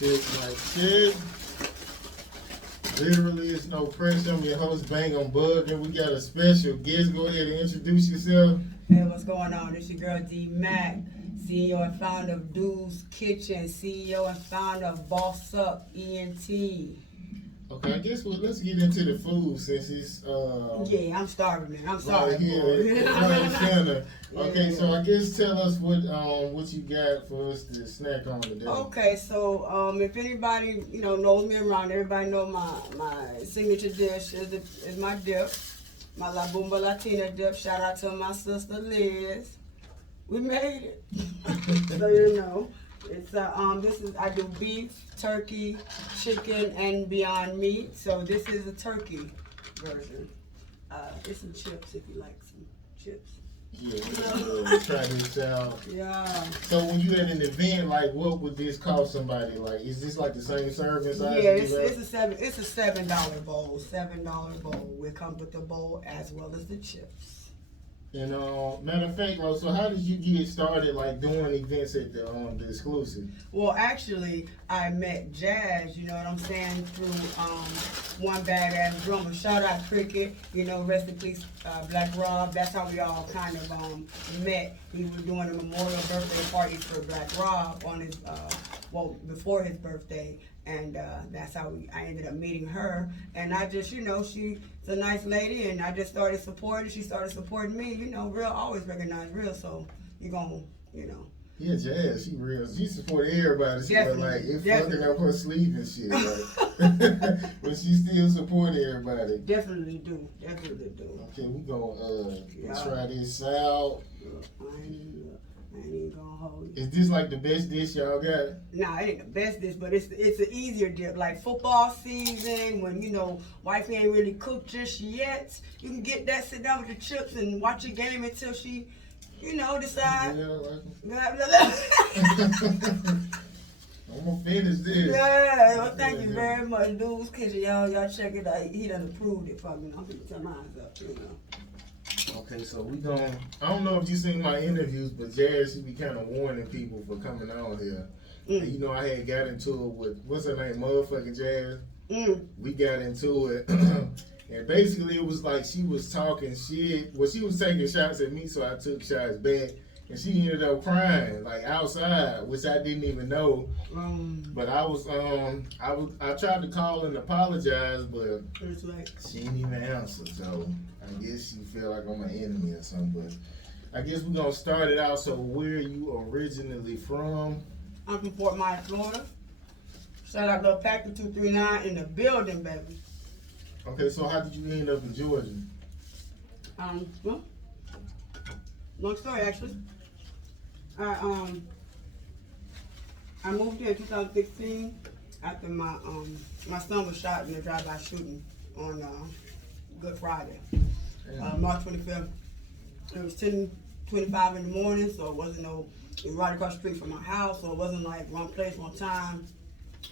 shit like shit. Literally, it's no pressure. I'm your host, Bangem Bugg, and we got a special guest. Go ahead and introduce yourself. Hey, what's going on? This your girl Dee Mac, CEO and founder of Dude's Kitchen, CEO and founder of Boss Up Ent. Okay, I guess let's get into the food since it's Yeah, I'm starving, man. I'm sorry. right here, right in center. Okay, so I guess tell us what you got for us to snack on today. Okay, so if anybody knows me around, everybody know my signature dish is my dip, my La Bumba Latina dip. Shout out to my sister Liz. We made it. So you know. It's I do beef, turkey, chicken, and Beyond Meat. So this is a turkey version. It's some chips if you like some chips. Yeah, we'll try this out. Yeah. So when you at an event, like, what would this cost somebody? Like, is this like the same serving size? Yeah, it's a $7 bowl. $7 bowl. It comes with the bowl as well as the chips. And matter of fact, so how did you get started, like doing events at the exclusive? Well, actually, I met Jazz. You know what I'm saying, through one badass drummer. Shout out Cricket. Rest in peace, Black Rob. That's how we all kind of met. He was doing a memorial birthday party for Black Rob on his before his birthday. And that's how I ended up meeting her. And I just, she's a nice lady, and I just started supporting. She started supporting me. Real always recognize real, so you're going to, Yeah, Jazz, she real. She supported everybody. She was like, it fucking up her sleeve and shit. Like, but she still supported everybody. Definitely do. Okay, we gonna try this out. I ain't even gonna hold it. Is this like the best dish y'all got? Nah, it ain't the best dish, but it's an easier dip. Like football season, when wifey ain't really cooked just yet, you can get that, sit down with the chips and watch your game until she, decide. Yeah, like Blah, blah, blah. I'm gonna finish this. Yeah, well, thank you very much, Dude's Kitchen. Y'all check it out. He done approved it for me. I'm gonna turn mine up, Okay, so I don't know if you seen my interviews, but Jazz, she be kind of warning people for coming on here. And, I had got into it with, what's her name, motherfucking Jazz? We got into it. And basically it was like she was talking shit. Well, she was taking shots at me, so I took shots back. And she ended up crying, like outside, which I didn't even know. But I tried to call and apologize, but she didn't even answer. So I guess she feel like I'm an enemy or something. But I guess we're gonna start it out. So where are you originally from? I'm from Fort Myers, Florida. Shout out to Factor 239 in the building, baby. Okay, so how did you end up in Georgia? Well, long story actually. I moved here in 2016 after my son was shot in a drive-by shooting on Good Friday, March 25th. It was 10:25 in the morning, so it wasn't it was right across the street from my house, so it wasn't like one place, one time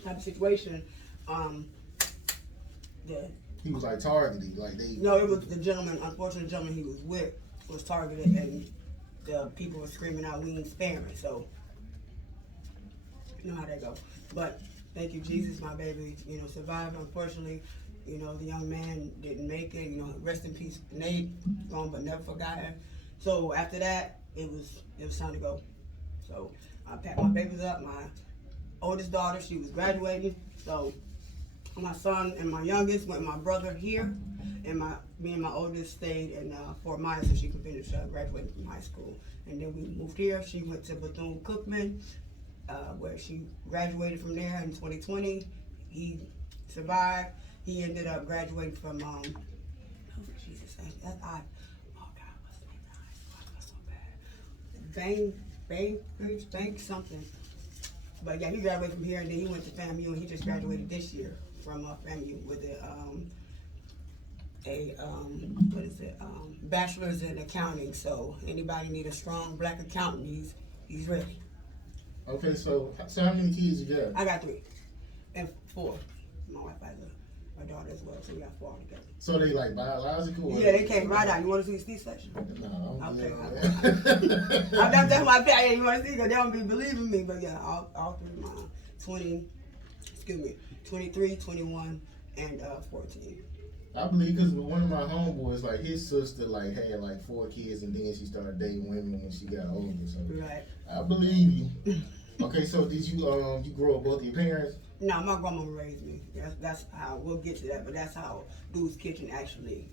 type of situation. He was like targeted, like they. No, it was the gentleman. Unfortunately, the gentleman he was with was targeted, and the people were screaming out, "We ain't sparing." So you know how that go. But thank you, Jesus, my baby. Survived. Unfortunately, the young man didn't make it. Rest in peace, Nate. Gone but never forgotten. So after that, it was time to go. So I packed my babies up. My oldest daughter, she was graduating. So my son and my youngest went with my brother here, and me and my oldest stayed in Fort Myers so she could finish graduating from high school. And then we moved here. She went to Bethune-Cookman, where she graduated from there in 2020. He survived. He ended up graduating from Jesus, that's odd. Oh God, what's the name of high school? I feel so bad. Bank something. But yeah, he graduated from here, and then he went to FAMU, and he just graduated this year from FAMU with bachelor's in accounting. So anybody need a strong black accountant, he's ready. Okay, so how many kids you got? I got 3 and 4. My wife has a daughter as well, so we got 4 together. So they like biological? Yeah, they came right out. You want to see the C-section? No, I'm okay. good. I'm not telling my family you want to see because they don't be believing me. But yeah, all 3 of mine, 20, 23, 21, and 14. I believe because one of my homeboys, like his sister, like had like 4 kids, and then she started dating women when she got older. So Right. I believe you. Okay, so did you you grow up both of your parents? No, my grandma raised me. That's how we'll get to that, but that's how Dude's Kitchen actually,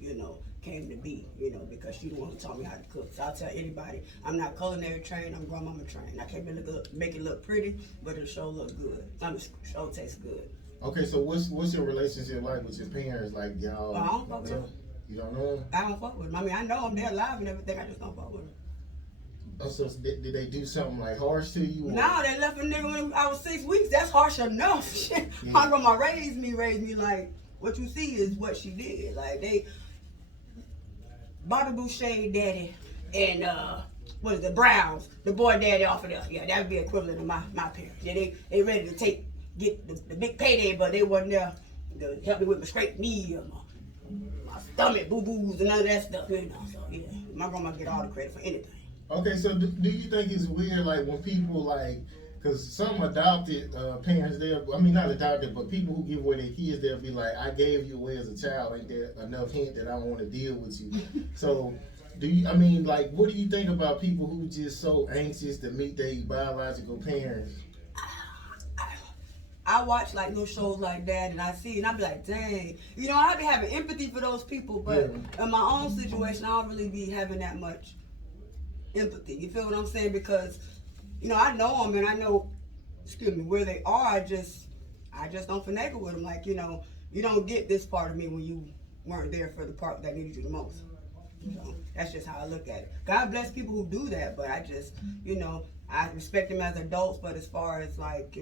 came to be. Because she the one who taught me how to cook. So I'll tell anybody, I'm not culinary trained. I'm grandmama trained. I can't make it look pretty, but it'll sure look good. Sure tastes good. Okay, so what's your relationship like with your parents? Like y'all? I don't fuck with them. You don't know them? I don't fuck with them. I mean, I know them. They're alive and everything. I just don't fuck with them. Oh, so did they do something like harsh to you? Or? No, they left a nigga when I was 6 weeks. That's harsh enough. Shit. Yeah. My grandma raised me like what you see is what she did. Like they Bobby Boucher daddy and what is it, Browns, the boy daddy off of there. Yeah, that would be equivalent of my parents. Yeah, they ready to get the big payday, but they wasn't there to help me with my straight knee or my stomach boo-boos and none of that stuff, So yeah, my grandma get all the credit for anything. Okay, so do you think it's weird, like, when people, like, because some adopted parents, not adopted, but people who give away their kids, they'll be like, I gave you away as a child, ain't there enough hint that I want to deal with you? So, what do you think about people who just so anxious to meet their biological parents? I watch, like, little shows like that, and I see it, and I be like, dang. I be having empathy for those people, but in my own situation, I don't really be having that much empathy. You feel what I'm saying? Because, I know them and I know, where they are. I just don't finagle with them. Like, you don't get this part of me when you weren't there for the part that needed you the most. That's just how I look at it. God bless people who do that, but I just, I respect them as adults, but as far as like,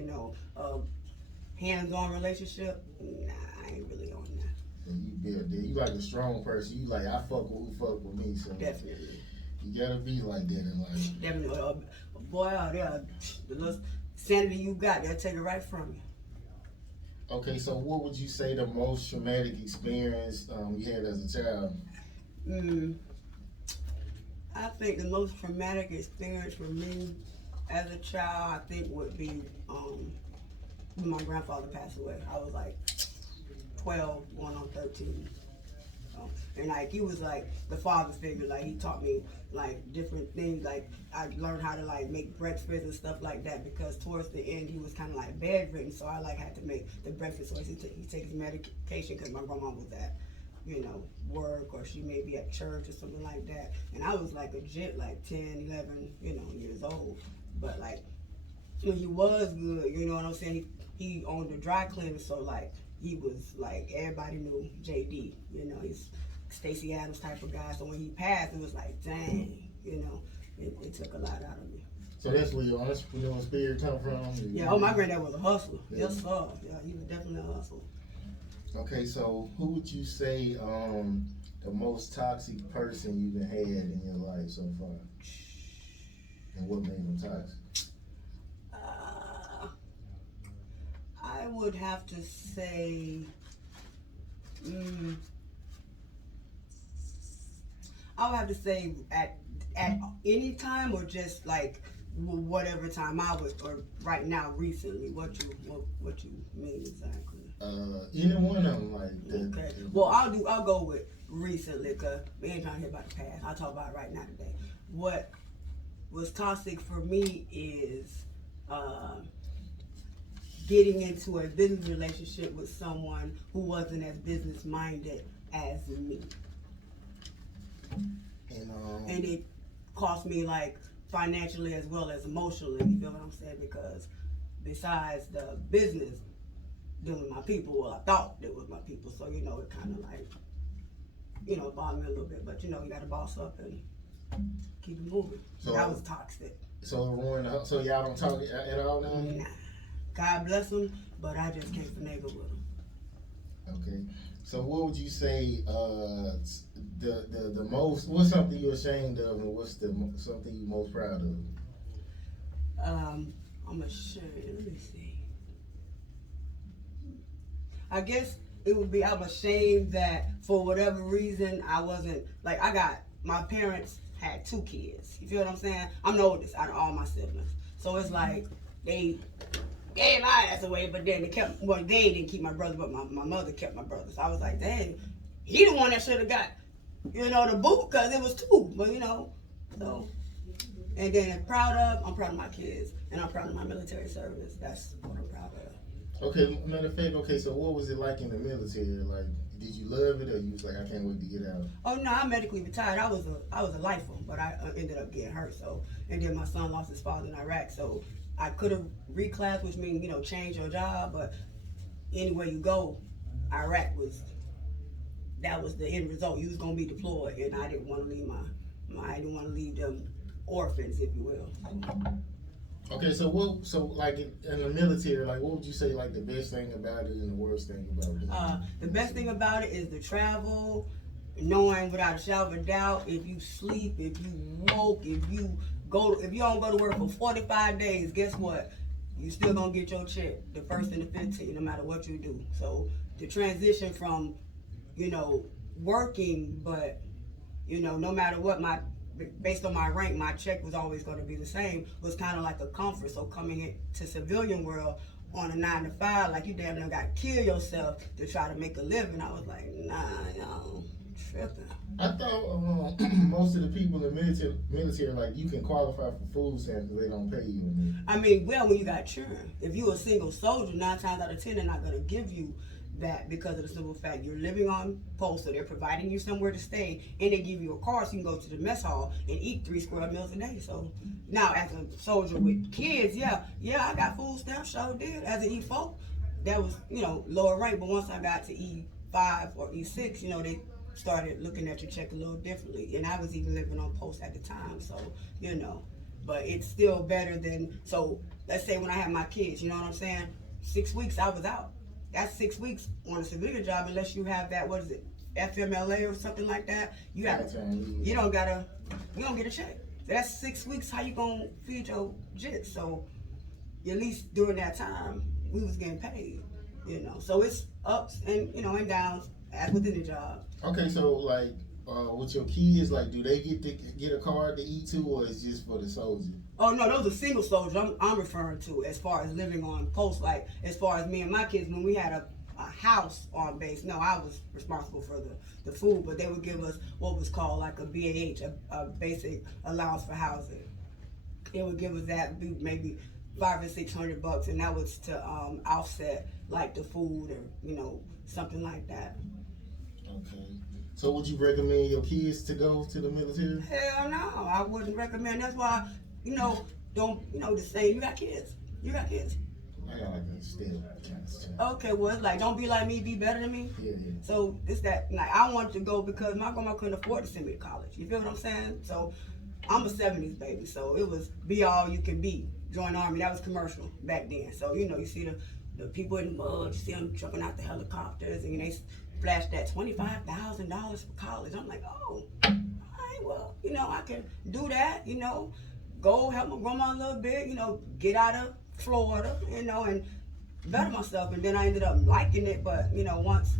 hands-on relationship, nah, I ain't really on that. And you like a strong person. You like, I fuck with who fuck with me. So Definitely. You gotta be like that in life. Definitely. Boy out there, the little sanity you got, they'll take it right from you. Okay, so what would you say the most traumatic experience you had as a child? I think the most traumatic experience for me as a child, I think would be when my grandfather passed away. I was like 12, going on 13. And like he was like the father figure, like he taught me like different things, like I learned how to like make breakfast and stuff like that, because towards the end he was kind of like bedridden, so I like had to make the breakfast. So he takes medication because my grandma was at work, or she may be at church or something like that, and I was like legit like 10, 11 years old. But like when he was good, you know what I'm saying, he owned a dry cleaner, so like he was like, everybody knew JD, he's Stacey Adams type of guy. So when he passed, it was like, dang, it took a lot out of me. So that's where your entrepreneurial spirit come from? Yeah, my granddad was a hustler. Yeah. Yes, sir. Yeah, he was definitely a hustler. Okay, so who would you say the most toxic person you've had in your life so far? And what made them toxic? I would have to say, I would have to say at any time, or just like whatever time I was, or right now recently. What you mean exactly? Any one of them, like that. Okay. Well, I'll go with recently, cause we ain't trying to hear about the past. I'll talk about it right now today. What was toxic for me is getting into a business relationship with someone who wasn't as business minded as me. And it cost me like financially as well as emotionally, you feel what I'm saying? Because besides the business, dealing with my people, well, I thought it was my people, so it kind of like, bothered me a little bit, but you gotta boss up and keep it moving. So that was toxic. So y'all don't talk at all now? Nah. God bless them, but I just can't finagle with them. Okay. So what would you say the most, what's something you're ashamed of, and what's something you're most proud of? I'm ashamed, let me see. I guess it would be, I'm ashamed that for whatever reason I wasn't, like my parents had 2 kids. You feel what I'm saying? I'm the oldest out of all my siblings. So it's like they gave my ass away, but then they didn't keep my brother, but my mother kept my brother. So I was like, dang, he the one that should have got, the boot, because it was two, but so. And then I'm proud of my kids, and I'm proud of my military service. That's what I'm proud of. Okay, matter of fact, okay, so what was it like in the military? Like, did you love it, or you was like, I can't wait to get out? Oh no, I'm medically retired. I was a lifer, but I ended up getting hurt. So, and then my son lost his father in Iraq. So I could have reclassed, which means change your job. But anywhere you go, Iraq was the end result. You was gonna be deployed, and I didn't want to leave I didn't want to leave them orphans, if you will. Okay, so like in the military, like what would you say like the best thing about it and the worst thing about it? The best thing about it is the travel, knowing without a shadow of a doubt, if you sleep, if you woke, if you don't go to work for 45 days, guess what? You still gonna get your check, the 1st and the 15th, no matter what you do. So the transition from, working, but no matter what, based on my rank, my check was always going to be the same, was kind of like a comfort. So coming into civilian world on a 9 to 5, like you damn near got to kill yourself to try to make a living. I was like, nah, tripping. I thought most of the people in the military, like you can qualify for food stamps, they don't pay you. I mean, well, when you got children, if you a single soldier, 9 times out of 10, they're not going to give you that, because of the simple fact you're living on post, so they're providing you somewhere to stay, and they give you a car so you can go to the mess hall and eat 3 square meals a day. So now, as a soldier with kids, yeah, I got food stamps, sure did. As an E4, that was lower rank, but once I got to E5 or E6, they started looking at your check a little differently, and I was even living on post at the time, so but it's still better than. So let's say when I had my kids, you know what I'm saying, 6 weeks I was out. That's 6 weeks on a civilian job, unless you have that, what is it, FMLA or something like that. You don't get a check. So that's 6 weeks. How you gonna feed your jits? So at least during that time, we was getting paid. So it's ups and and downs as within the job. Okay, so like with your kids, like do they get a card to eat too, or is just for the soldier? Oh no, those are single soldiers I'm referring to, as far as living on post. Like as far as me and my kids, when we had a house on base, no, I was responsible for the food, but they would give us what was called like a BAH, a basic allowance for housing. They would give us that, maybe $500 or $600, and that was to offset like the food or something like that. Okay. So would you recommend your kids to go to the military? Hell no, I wouldn't recommend. That's why, don't, to say you got kids. You got kids. I got like a step kind of stuff. Okay, well, it's like, don't be like me, be better than me. Yeah. So it's that, like, I wanted to go because my grandma couldn't afford to send me to college. You feel what I'm saying? So I'm a 70s baby, so it was be all you can be. Join Army, that was commercial back then. So, you see the people in the mud, you see them jumping out the helicopters, and they flashed that $25,000 for college. I'm like, oh, all right, well, I can do that, go help my grandma a little bit, get out of Florida, and better myself. And then I ended up liking it, but, once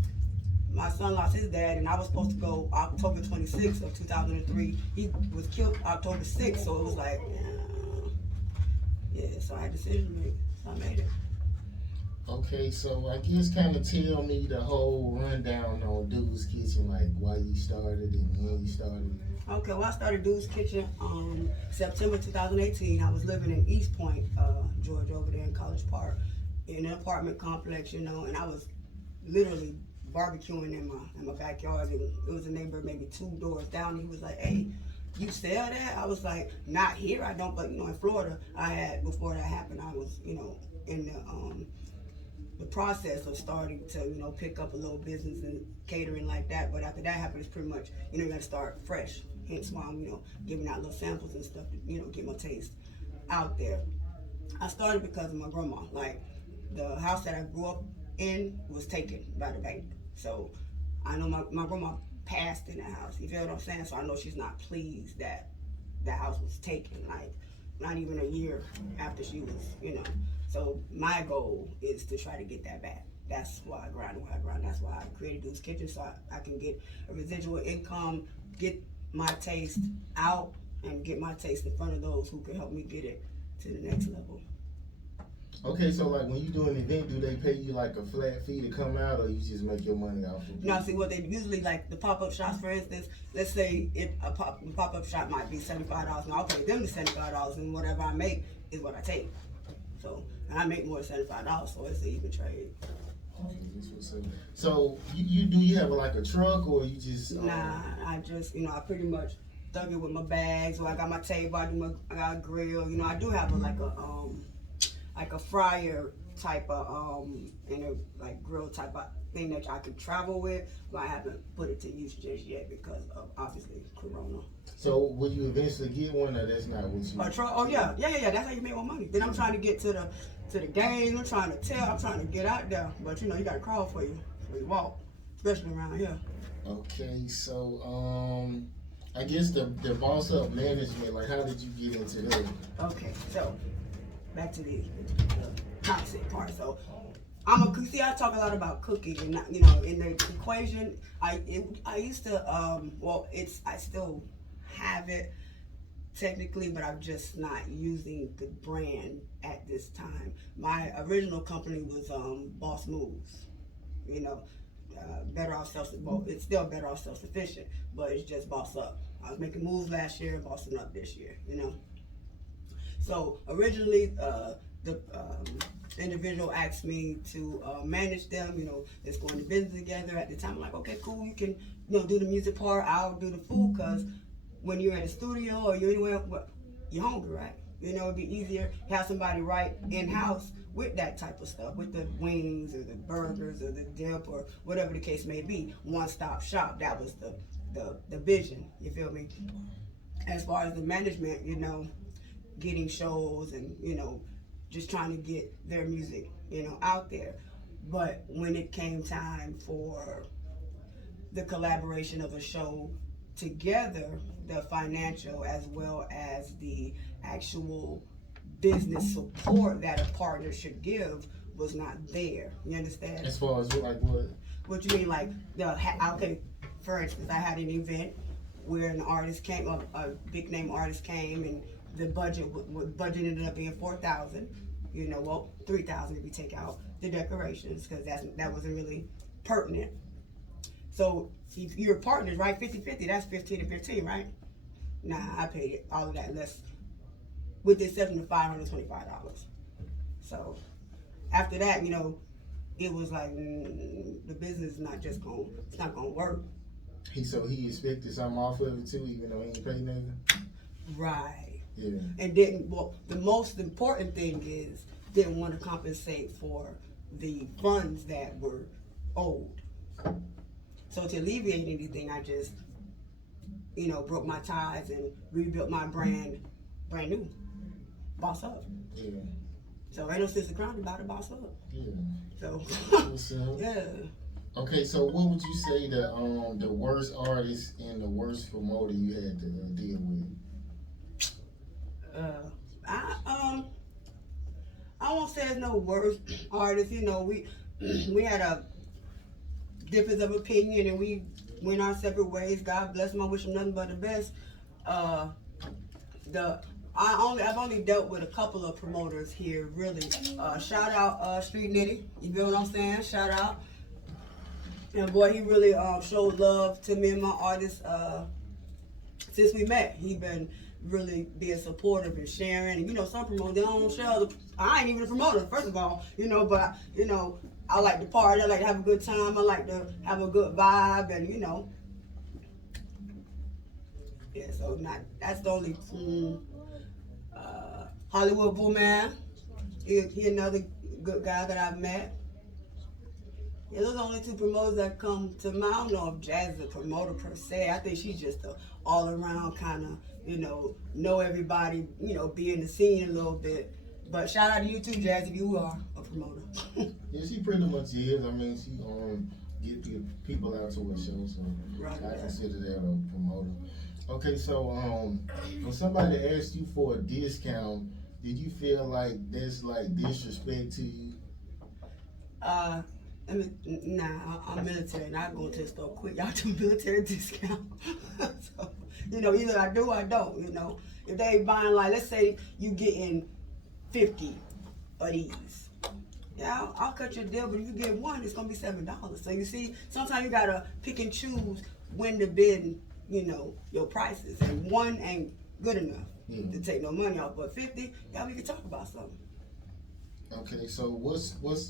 my son lost his dad, and I was supposed to go October 26th of 2003. He was killed October 6th, so it was like, yeah, so I had a decision to make, so I made it. Okay, so I guess kind of tell me the whole rundown on Dude's Kitchen, like why you started and when you started. Okay, well, I started Dude's Kitchen September 2018. I was living in East Point, Georgia, over there in College Park, in an apartment complex, and I was literally barbecuing in my backyard. And it was a neighbor maybe 2 doors down. He was like, hey, you sell that? I was like, not here, I don't, but in Florida, before that happened, I was, in the process of starting to, pick up a little business and catering like that. But after that happened, it's pretty much, you got to start fresh. Hence why I'm, giving out little samples and stuff to, get my taste out there. I started because of my grandma. Like, the house that I grew up in was taken by the bank. So I know my grandma passed in the house. You feel what I'm saying? So I know she's not pleased that the house was taken. Like, not even a year after she was, So my goal is to try to get that back. That's why I grind. That's why I created Dude's Kitchen, so I can get a residual income, get my taste out, and get my taste in front of those who can help me get it to the next level. Okay, so like when you do an event, do they pay you like a flat fee to come out, or you just make your money off of it? Now, see what they usually like the pop up shops, for instance. Let's say if a pop up shop might be $75, and I'll pay them the $75, and whatever I make is what I take. So, and I make more than $75, so it's an even trade. Okay, that's what's up. So you have like a truck, or you just? Nah, I just I pretty much thug it with my bags. So I got my table, I got a grill. I do have like a fryer type of like grill type of thing that I could travel with, but I haven't put it to use just yet because of obviously Corona. So will you eventually get one, or that's not what you? A truck? Oh yeah. That's how you make more money. Then I'm trying to get to the games. I'm trying to get out there, but you got to crawl for you walk, especially around here. Okay, so I guess the boss up management, like how did you get into that? Okay, so back to the toxic part. So I talk a lot about cooking, and in the equation, I used to I still have it technically, but I'm just not using the brand at this time. My original company was Boss Moves. Better off it's still better off self-sufficient, but it's just boss up. I was making moves last year and bossing up this year. So originally, the individual asked me to manage them. Let's go into business together. At the time, I'm like, okay, cool. You can, do the music part. I'll do the food, because when you're in a studio or you're anywhere, you're hungry, right? It'd be easier to have somebody right in-house with that type of stuff, with the wings or the burgers or the dip or whatever the case may be. One-stop shop. That was the vision. You feel me? As far as the management, getting shows and just trying to get their music out there. But when it came time for the collaboration of a show together, the financial as well as the actual business support that a partner should give was not there. You understand? As far as like what? What you mean, like okay? For instance, I had an event where an artist came, a big name artist came, and the budget ended up being $4,000. $3,000 if you take out the decorations, because that wasn't really pertinent. So if you're partners, right? 50-50, that's 15 and 15, right? Nah, I paid it all of that less, with the exception of $525. So after that, it was like the business is not gonna work. He expected something off of it too, even though he ain't paid nothing. Right. Yeah. And the most important thing is didn't want to compensate for the funds that were owed. So to alleviate anything, I just, broke my ties and rebuilt my brand new. Boss up. Yeah. So ain't no sense of crying about it, boss up. Yeah. So yeah. Okay, so what would you say the worst artist and the worst promoter you had to deal with? I won't say there's no worst artist. We had a difference of opinion and we went our separate ways. God bless them. I wish them nothing but the best. I've only dealt with a couple of promoters here, really. Shout out Street Nitty. You feel what I'm saying? Shout out. And boy, he really showed love to me and my artists since we met. He been really being supportive and sharing. And some promoters, they don't share. I ain't even a promoter, first of all. But I like to party. I like to have a good time. I like to have a good vibe, and yeah. So that's the only. Hollywood Boo Man. He another good guy that I've met. Yeah, those are the only two promoters that come to mind. I don't know if Jazz is a promoter per se. I think she's just a all around kind of, know everybody, be in the scene a little bit. But shout out to you too, Jazz, if you are a promoter. Yeah, she pretty much is. I mean, she get people out to her show, so right, I consider that a promoter. Okay, so when somebody asked you for a discount, did you feel like that's like disrespect to you? Nah, I'm military and I go to the store quick. Y'all do military discount. So, either I do or I don't, If they ain't buying, like, let's say you getting 50 of these. Yeah, I'll cut your deal, but if you get one, it's gonna be $7. So you see, sometimes you gotta pick and choose when to bid, your prices, and one ain't good enough to take no money off. But 50, yeah, we can talk about something. Okay, so what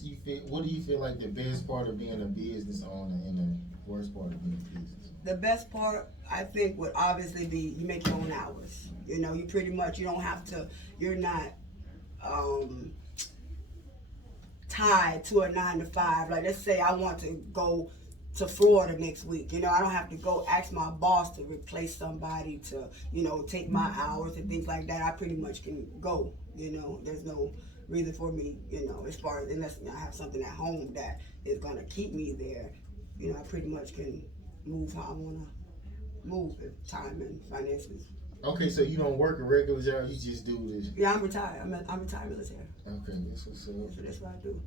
do you feel like the best part of being a business owner and the worst part of being a business? The best part, I think, would obviously be you make your own hours. You pretty much, you don't have to, you're not tied to a 9 to 5. Like, let's say I want to go to Florida next week. I don't have to go ask my boss to replace somebody to, take my hours and things like that. I pretty much can go. There's no reason for me, as far as, unless I have something at home that is going to keep me there. I pretty much can move how I want to move if time and finances. Okay, so you don't work a regular job, you just do this? Yeah, I'm retired. I'm retired military. Okay, that's what's up. So that's what I do.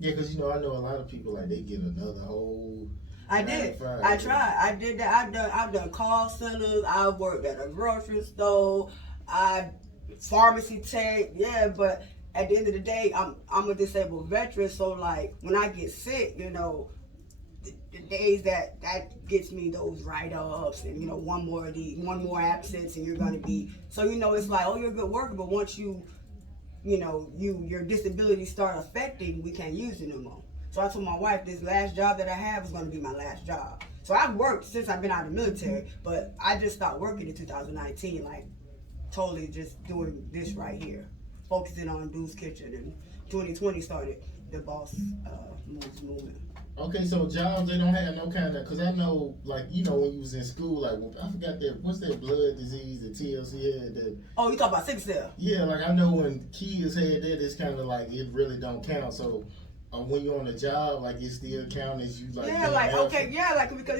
Yeah, because I know a lot of people, like, they get another whole... I did. I tried. I did that. I've done call centers. I worked at a grocery store. Pharmacy tech. Yeah, but at the end of the day, I'm a disabled veteran. So like when I get sick, the days that gets me those write-ups and one more absence and you're gonna be. So it's like, oh, you're a good worker, but once your disability start affecting, we can't use you no more. So I told my wife this last job that I have is going to be my last job. So I've worked since I've been out of the military, but I just stopped working in 2019, like totally just doing this right here, focusing on Dude's Kitchen. And 2020 started the Boss Moves movement. Okay, so jobs, they don't have no kind of, because I know, like, when you was in school, like, I forgot what's that blood disease that TLC had? That, oh, you talk about sickle cell? Yeah, like, I know when kids had that, it's kind of like, it really don't count. So, when you're on a job, like, it still count as you, like... Yeah, like, okay, yeah, like, because,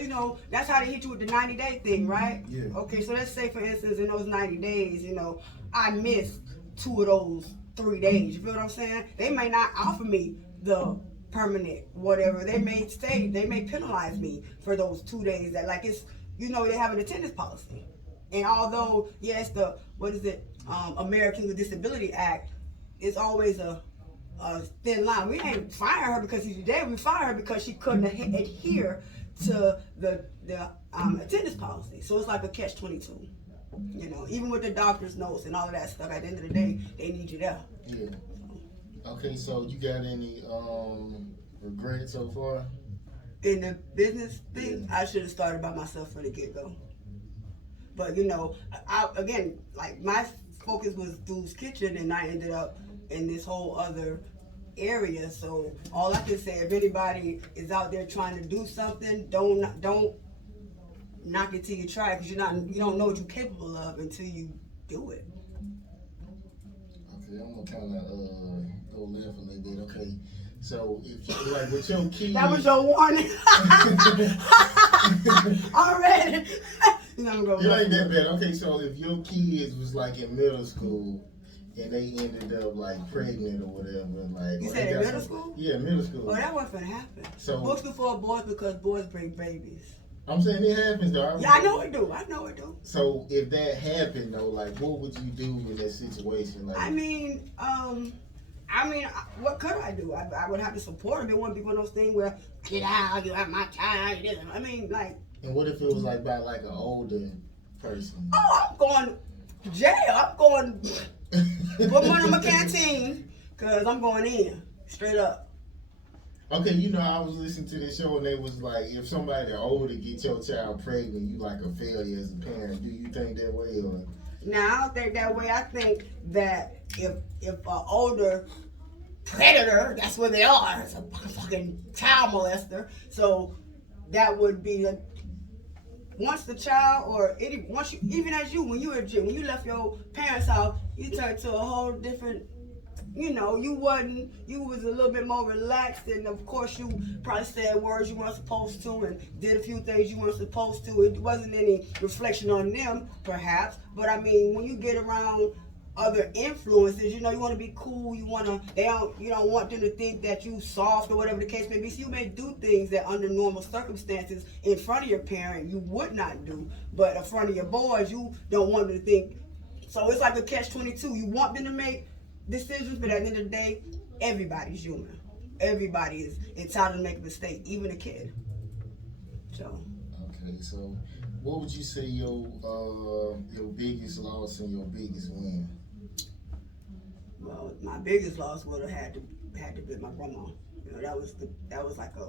that's how they hit you with the 90-day thing, right? Yeah. Okay, so let's say, for instance, in those 90 days, I missed 2 of those 3 days. You feel what I'm saying? They may not offer me the permanent whatever. They may penalize me for those 2 days that, like, it's, they have an attendance policy. And although, yes, the, Americans with Disability Act, it's always a thin line. We ain't fire her because she's dead. We fire her because she couldn't adhere to the attendance policy. So it's like a catch-22. Even with the doctor's notes and all of that stuff, at the end of the day, they need you there. Yeah. Okay, so you got any regrets so far? In the business thing, yeah. I should have started by myself from the get-go. But, again, like, my focus was Dude's Kitchen, and I ended up in this whole other area. So all I can say, if anybody is out there trying to do something, don't knock it till you try it, because you don't know what you're capable of until you do it. Okay, I'm gonna kind of go left a little bit. Okay, so if you like with your kids, that was your warning. Already. It ain't that bad. Okay, so if your kids was like in middle school and they ended up like pregnant or whatever, like you said in middle school? Yeah, middle school. Oh, that wasn't gonna happen. So both before boys, because boys bring babies. I'm saying it happens though. Yeah, I know it do. So if that happened though, like what would you do in that situation? Like, I mean, what could I do? I would have to support them. It wouldn't be one of those things where get out, you have my time. I mean, like. And what if it was like by like an older person? Oh, I'm going to jail. I'm going put money in my canteen because I'm going in straight up. Okay, I was listening to this show and they was like, if somebody older get your child pregnant, you like a failure as a parent. Do you think that way or? No, I don't think that way. I think that if an older predator, that's what they are, it's a fucking child molester. So that would be once the child even as you, when you left your parents' house, you turned to a whole different. You was a little bit more relaxed, and of course you probably said words you weren't supposed to and did a few things you weren't supposed to. It wasn't any reflection on them, perhaps, but I mean, when you get around other influences, you want to be cool, you don't want them to think that you soft or whatever the case may be, so you may do things that under normal circumstances in front of your parent you would not do, but in front of your boys you don't want them to think. So it's like a catch-22. You want them to make decisions, but at the end of the day, everybody's human. Everybody is entitled to make a mistake, even a kid. So. Okay, so what would you say your biggest loss and your biggest win? Well, my biggest loss would have had to be my grandma. You know, that was like a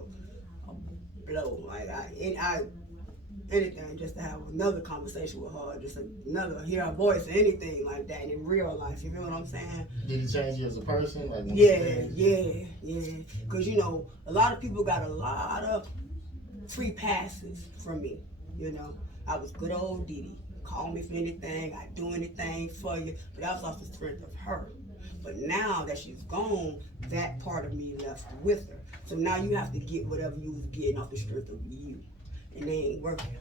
blow. Like anything just to have another conversation with her, just hear her voice or anything like that in real life. You know what I'm saying? Did it change you as a person? Like yeah. Because you know, a lot of people got a lot of free passes from me. You know, I was good old Dee Dee. Call me for anything, I'd do anything for you. But that was off the strength of her. But now that she's gone, that part of me left with her. So now you have to get whatever you was getting off the strength of you. And they ain't working.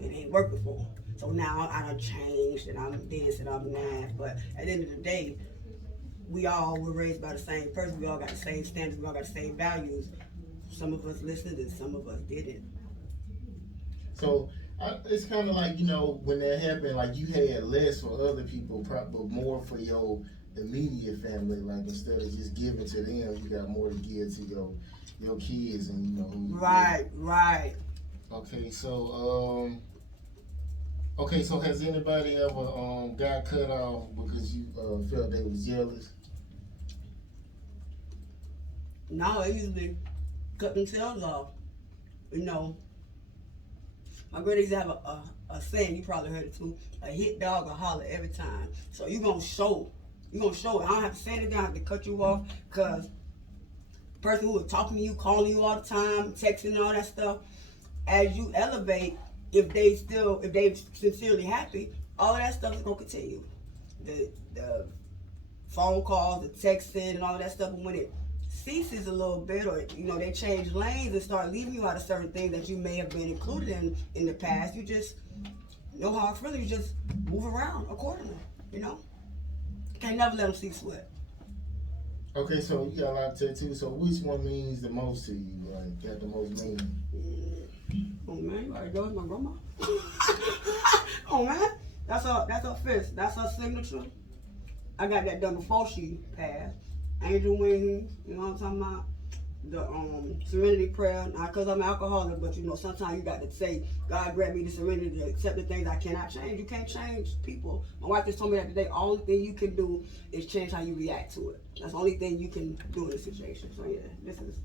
It ain't working for them. So now I done changed and I'm this and I'm that. But at the end of the day, we all were raised by the same person. We all got the same standards. We all got the same values. Some of us listened and some of us didn't. So it's kind of like, you know, when that happened, like you had less for other people, but more for your immediate family. Like instead of just giving to them, you got more to give to your kids and you know who you Right. Okay, so has anybody ever got cut off because you felt they was jealous? No, they usually cut themselves off. You know, my granny used to have a saying, you probably heard it too, a hit dog will holler every time. So you're gonna show it. I don't have to say anything, I have to cut you off, because the person who was talking to you, calling you all the time, texting and all that stuff, as you elevate, if they sincerely happy, all of that stuff is gonna continue. The phone calls, the texting and all of that stuff, and when it ceases a little bit, or you know, they change lanes and start leaving you out of certain things that you may have been included in the past, you just, no hard feelings, you just move around accordingly, you know? You can't never let them see sweat. Okay, so you got a lot of tattoos, so which one means the most to you? Like, got the most meaning? Oh man, you already know it's my grandma. Oh man, that's her fist, that's her signature. I got that done before she passed. Angel wings, you know what I'm talking about? The serenity prayer. Not because I'm an alcoholic, but you know, sometimes you got to say, God grant me the serenity to accept the things I cannot change. You can't change people. My wife just told me that today. All the thing you can do is change how you react to it. That's the only thing you can do in this situation. So yeah, this is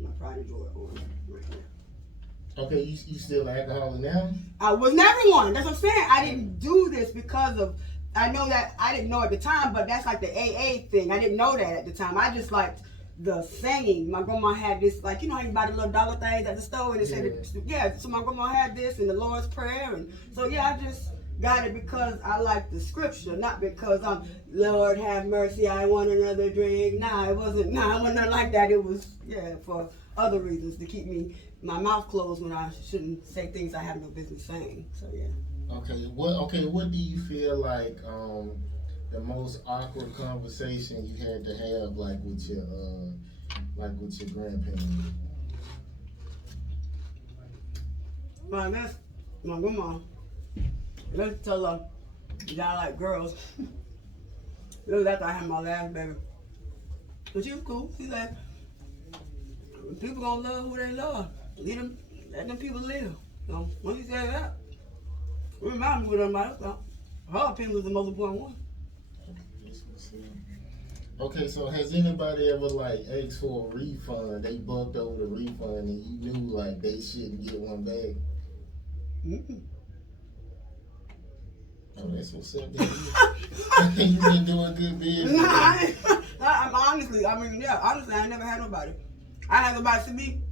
my pride and joy on right now. Okay, you still an alcoholic now? I was never one. That's what I'm saying. I didn't do this because of, I know that I didn't know at the time, but that's like the AA thing. I didn't know that at the time. I just liked the saying. My grandma had this, like, you know how you buy the little dollar things at the store and it said, so my grandma had this and the Lord's Prayer. And so, yeah, I just got it because I like the scripture, not because I'm, Lord have mercy, I want another drink. It wasn't nothing like that. It was, for other reasons, to keep my mouth closed when I shouldn't say things I have no business saying. So, yeah. Okay, what do you feel like the most awkward conversation you had to have like with your grandparents? Well, I guess my grandma, let's tell her that I like girls. It was after I had my last baby. But she was cool. She said, people gonna love who they love. Let them people live. So when she said that, it reminded me what everybody else thought. Her opinion was the most important one. Okay, so has anybody ever like asked for a refund? They bucked over the refund and you knew like they shouldn't get one back? Mm-hmm. Oh, that's what's up. You been doing good business. Honestly, I ain't never had nobody. I had somebody send me,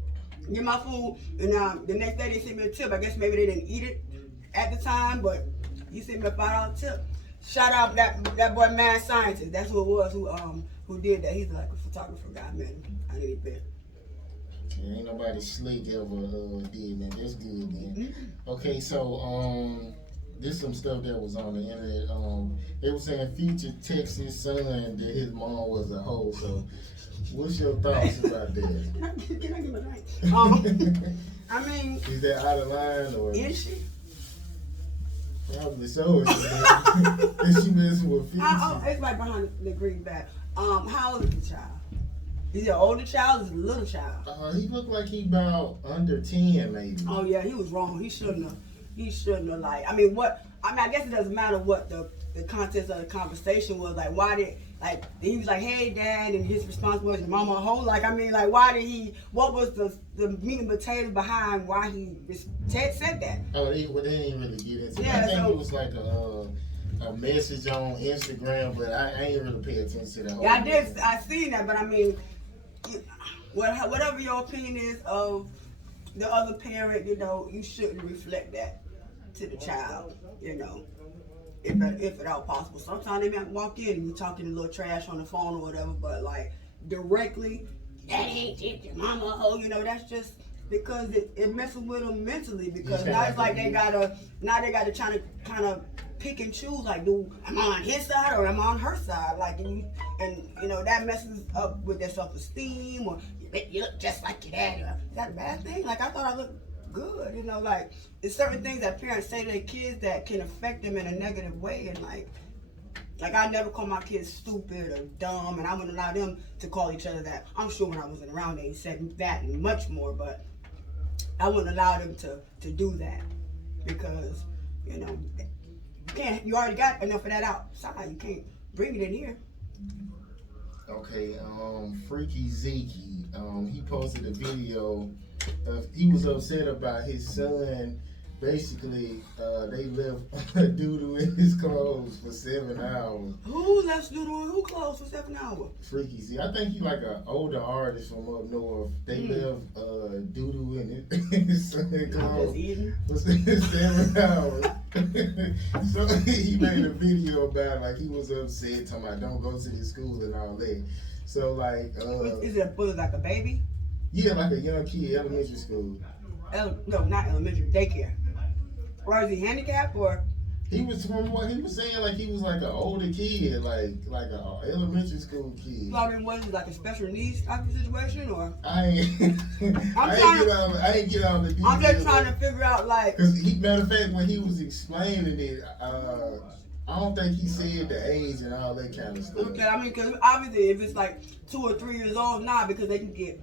get my food, and the next day they sent me a tip. I guess maybe they didn't eat it at the time, but he sent me a $5 tip. Shout out that boy Mad Scientist. That's who it was who did that. He's like a photographer guy, man. I need it back. Okay, ain't nobody slick ever did, man. That's good, man. Mm-hmm. Okay, so this some stuff that was on the internet. They were saying Future texts his son that his mom was a hoe. So, what's your thoughts about that? Can I get my drink? I mean, is that out of line or is she? Probably so. Is she messing with 50? It's right behind the greenback. How old is the child? Is it an older child or is it a little child? He looked like he about under 10, maybe. Oh yeah, he was wrong. He shouldn't have. Like. I mean, I guess it doesn't matter what the context of the conversation was. Like, why did he was like, "Hey, Dad," and his response was, "Your mama home." Like, I mean, like, why did he? What was the meat and potatoes behind why he said that? Oh, they didn't really get into it. Yeah, I think it was like a message on Instagram, but I ain't really pay attention to that. Yeah, I did. I seen that, but I mean, whatever your opinion is of the other parent, you shouldn't reflect that to the child, if at all possible. Sometimes they might walk in and you talking a little trash on the phone or whatever, but like directly, that ain't it, your mama, that's just because it messes with them mentally, because now it's like they gotta try to kind of pick and choose, like, am I on his side or am I on her side? Like, and that messes up with their self-esteem, or you look just like your daddy. Is that a bad thing? Like, I thought I looked good, like, it's certain things that parents say to their kids that can affect them in a negative way, and like I never call my kids stupid or dumb, and I wouldn't allow them to call each other that. I'm sure when I wasn't around they said that and much more, but I wouldn't allow them to do that, because you already got enough of that outside. You can't bring it in here. Okay, Freaky Zeke, he posted a video of, he was upset about his son. Basically, they left doo-doo in his clothes for 7 hours. Who left doo-doo in who clothes for 7 hours? Freaky Z. I think he's like an older artist from up north. They left doo-doo in his son's clothes for 7 hours. So he made a video about it, like he was upset, talking about don't go to the school and all that. So like, is it like a baby? Yeah, like a young kid, elementary school. No, not elementary, daycare. Or is he handicapped, or? He was, from what he was saying, like he was like an older kid, like an elementary school kid. So I mean, was it like a special needs type of situation, or? I ain't get on the details. I'm just trying to figure out, like. Because matter of fact, when he was explaining it, I don't think he said the age and all that kind of stuff. Okay, I mean, because obviously if it's like 2 or 3 years old, because they can get,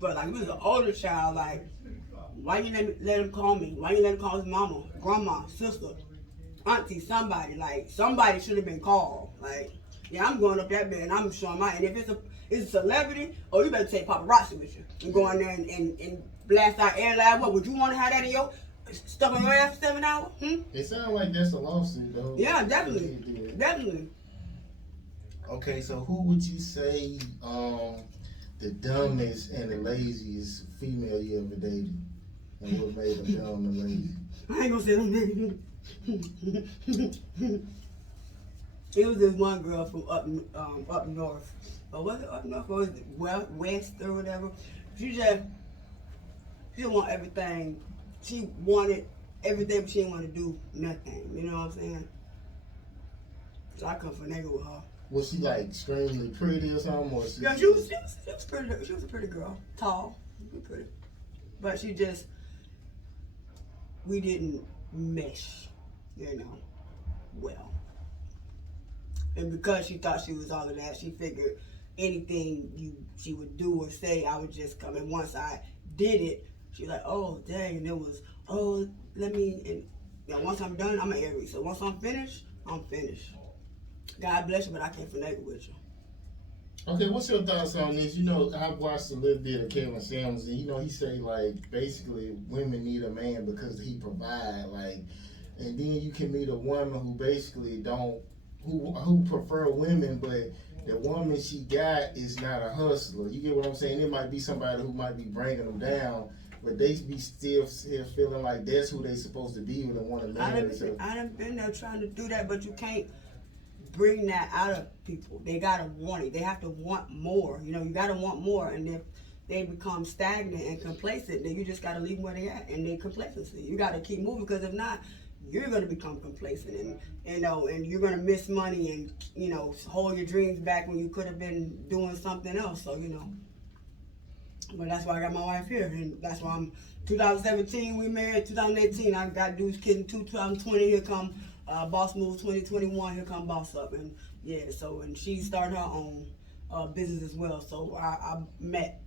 but like if it's an older child, like, why you let him call me? Why you let him call his mama, grandma, sister, auntie, somebody? Like, somebody should have been called. Like, yeah, I'm going up that bed and I'm showing my, and if it's a celebrity, oh, you better take paparazzi with you and go in there and blast out air loud. What, would you want to have that in your, stuck on your ass for 7 hours? It sounds like that's a lawsuit, though. Yeah, definitely. Definitely. Okay, so who would you say the dumbest and the laziest female you ever dated? And what made them dumb and lazy? I ain't gonna say them names. It was this one girl from up north. Or was it up north, or was it west or whatever? She just want everything. She wanted everything, but she didn't want to do nothing. You know what I'm saying? So I couldn't finagle with her. Was she like extremely pretty or something? Or yeah, she was pretty. She was a pretty girl, tall, pretty. But we didn't mesh, well. And because she thought she was all of that, she figured anything she would do or say, I would just come. And once I did it, she's like, oh, dang. And it was, once I'm done, I'm an Aries. So once I'm finished, I'm finished. God bless you, but I can't finagle with you. Okay, what's your thoughts on this? I've watched a little bit of Kevin Samuels, and he say like basically women need a man because he provide, like, and then you can meet a woman who basically who prefer women, but the woman she got is not a hustler. You get what I'm saying? It might be somebody who might be bringing them down, but they be still feeling like that's who they supposed to be with and want to marry. I done been there trying to do that, but you can't bring that out of people. They gotta want it. They have to want more. You gotta want more. And if they become stagnant and complacent, then you just gotta leave them where they at in their complacency. You gotta keep moving, because if not, you're gonna become complacent and you're gonna miss money and hold your dreams back when you could have been doing something else. So But that's why I got my wife here, and that's why I'm. 2017 we married. 2018 I got dudes kids. 2020 here come Boss Move. 2021 here come Boss Up, and yeah. So and she started her own business as well. So I met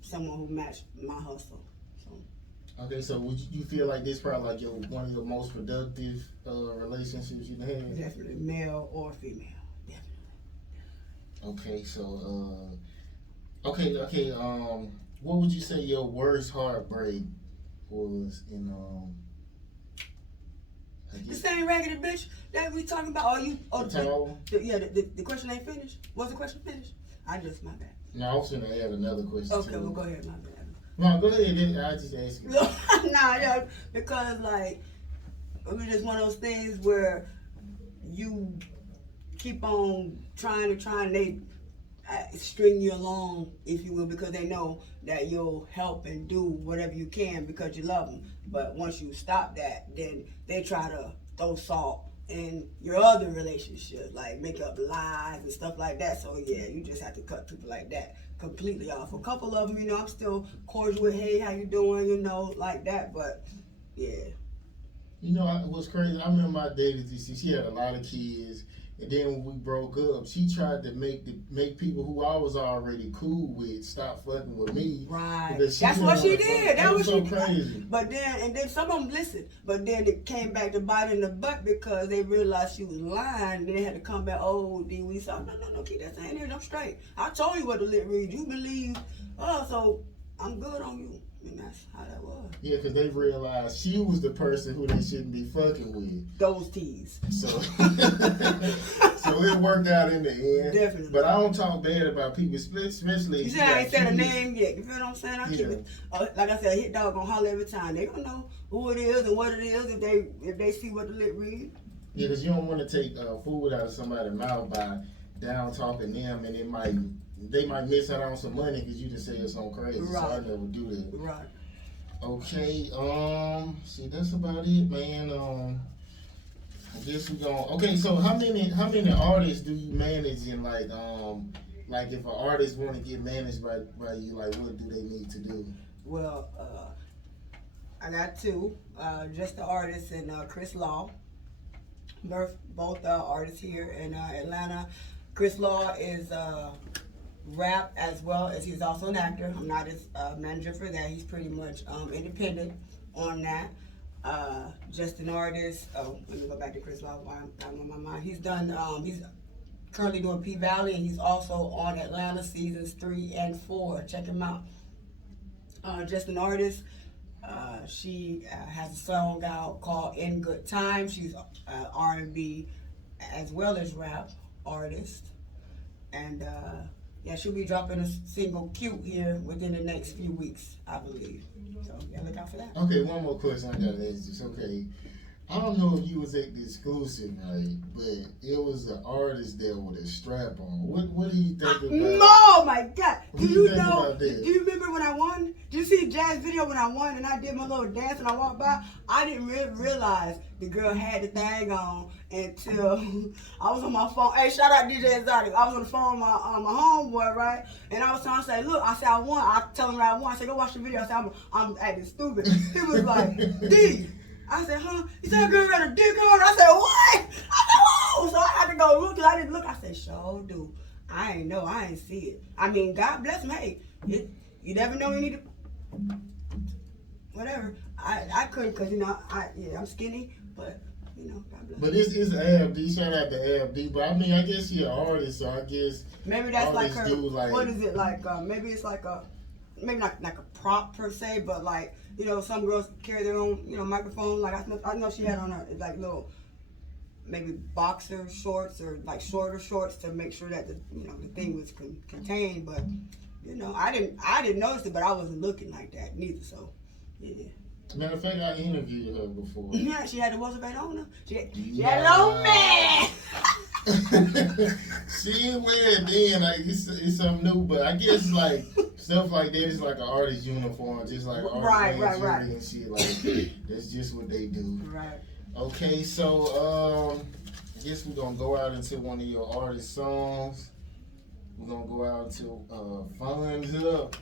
someone who matched my hustle. So. Okay, so would you feel like this probably like one of your most productive relationships you had? Definitely, male or female. Definitely. Okay, so okay. What would you say your worst heartbreak was in The same raggedy bitch that we talking about. The question ain't finished. Was the question finished? My bad. No, I was gonna add another question. Okay, well go ahead, my bad. No, go ahead. I just asked you. Yeah, because like it was just one of those things where you keep on trying, they string you along, if you will, because they know that you'll help and do whatever you can because you love them. But once you stop that, then they try to throw salt in your other relationships, like make up lies and stuff like that. So yeah, you just have to cut people like that completely off. A couple of them, I'm still cordial with, hey, how you doing, like that. But yeah. What's crazy? I remember my dating she had a lot of kids. And then when we broke up, she tried to make people who I was already cool with stop fucking with me. Right. That's what she did. That was so crazy. But then some of them listened. But then it came back to bite in the butt because they realized she was lying. Then they had to come back. Oh, Dee, we saw no, keep that saying here. I'm straight. I told you what the lit read. You believe? Oh, so I'm good on you. And that's how that was. Yeah, because they realized she was the person who they shouldn't be fucking with. Those teas. So, so it worked out in the end. Definitely. But I don't talk bad about people, especially. You said I ain't said a name yet. You feel what I'm saying? I keep Yeah. it. Like I said, a hit dog gonna holler every time. They gonna know who it is and what it is if they see what the lit read. Yeah, because you don't want to take food out of somebody's mouth by down talking them, and they might miss out on some money because you just say it's something crazy. Right. So I never do that. Right. Okay, see, that's about it, man. I guess we going. Okay, so how many artists do you manage, and like if an artist want to get managed by you, like what do they need to do? Well, I got two, just the artist and Chris Law. Both artists here in Atlanta. Chris Law is rap as well as he's also an actor. I'm not his manager for that. He's pretty much independent on that. Just an artist. Oh, let me go back to Chris Law while I'm on my mind. He's done. He's currently doing P Valley, and he's also on Atlanta seasons 3 and 4. Check him out. Just an artist. She has a song out called "In Good Time." She's R&B as well as rap artist, and yeah, she'll be dropping a single "Cute" here within the next few weeks, I believe. So yeah, look out for that. Okay, one more question I gotta ask you. Okay, I don't know if you was at the exclusive, right? But it was an artist there with a strap on. What do you think about? Oh my God! Do you know? Do you remember when I won? Did you see Jazz video when I won and I did my little dance and I walked by? I didn't realize the girl had the thing on until I was on my phone. Hey, shout out DJ Exotic. I was on the phone with my homeboy, right? And I was trying to say, look, I said I won. I tell him that I won. I said, go watch the video. I said, I'm acting stupid. He was like, D. I said, huh? He said, girl got a dick on. I said, what? I said, oh. So I had to go look, because I didn't look. I said, sure do. I ain't know. I ain't see it. I mean, God bless him. Hey, you never know you need to, whatever. I couldn't, because, I'm skinny, but, God bless. But it's Ab D. Shout out to Ab D. But I mean, I guess she's an artist, so I guess maybe that's like her. Like, what is it like? Maybe it's like maybe not like a prop per se, but like some girls carry their own microphone. Like I know she had on her like little maybe boxer shorts or like shorter shorts to make sure that the thing was contained. But I didn't notice it, but I wasn't looking like that neither. So yeah. Matter of fact, I interviewed her before. Yeah, she had the what's about on her. She had an old man. She ain't wear it then, like it's something new, but I guess like stuff like that is like an artist uniform, just like right. and shit. Like that's just what they do. Right. Okay, so I guess we're gonna go out into one of your artist songs. We're gonna go out to Funds Up.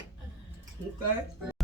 Okay.